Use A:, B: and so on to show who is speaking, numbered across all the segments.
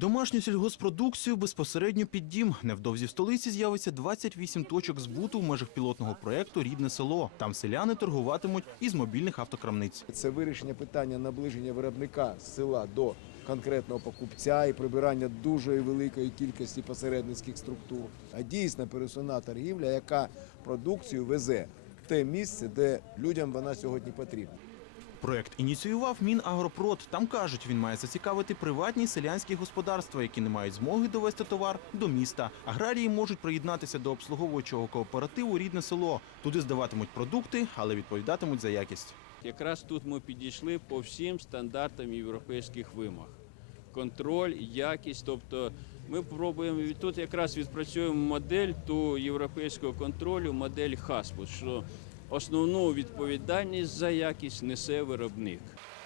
A: Домашню сільгоспродукцію безпосередньо під дім. Невдовзі в столиці з'явиться 28 точок збуту в межах пілотного проекту Рідне село. Там селяни торгуватимуть із мобільних автокрамниць.
B: Це вирішення питання наближення виробника з села до конкретного покупця і прибирання дуже великої кількості посередницьких структур. А дійсна пересувна торгівля, яка продукцію везе в те місце, де людям вона сьогодні потрібна.
A: Проект ініціював Мінагропрод. Там кажуть, він має зацікавити приватні селянські господарства, які не мають змоги довести товар до міста. Аграрії можуть приєднатися до обслуговуючого кооперативу Рідне село. Туди здаватимуть продукти, але відповідатимуть за якість.
C: Якраз тут ми підійшли по всім стандартам європейських вимог. Контроль, якість, тобто ми пробуємо тут якраз відпрацюємо модель ту європейського контролю, модель ХАСПУ, що основну відповідальність за якість несе виробник.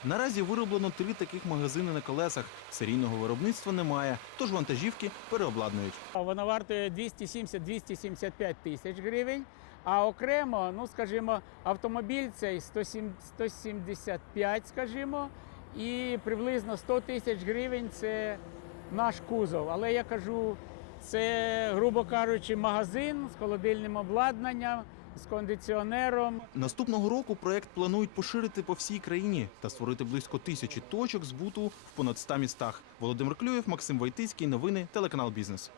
A: Наразі вироблено три таких магазини на колесах. Серійного виробництва немає, тож вантажівки переобладнують.
D: Вона вартує 270-275 тисяч гривень. А окремо, ну скажімо, автомобіль цей 175, скажімо, і приблизно 100 тисяч гривень це наш кузов. Але я кажу, це, грубо кажучи, магазин з холодильним обладнанням, з кондиціонером.
A: Наступного року проект планують поширити по всій країні та створити близько тисячі точок збуту в понад 100 містах. Володимир Клюєв, Максим Войтицький. Новини телеканал Бізнес.